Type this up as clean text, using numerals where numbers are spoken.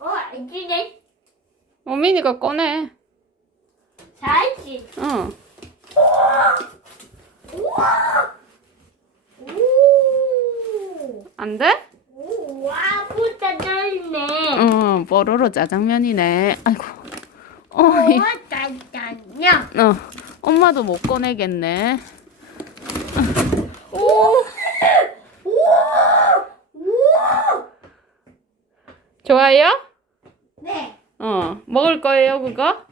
이제 민이가 꺼내. 잘지. 응. 오. 안 돼? 와, 진짜 넓네. 응, 뽀로로 짜장면이네. 아이고. 우와, 짜장면. 엄마도 못 꺼내겠네. 오. 우와. 우와. 좋아요? 네. 먹을 거예요, 그거?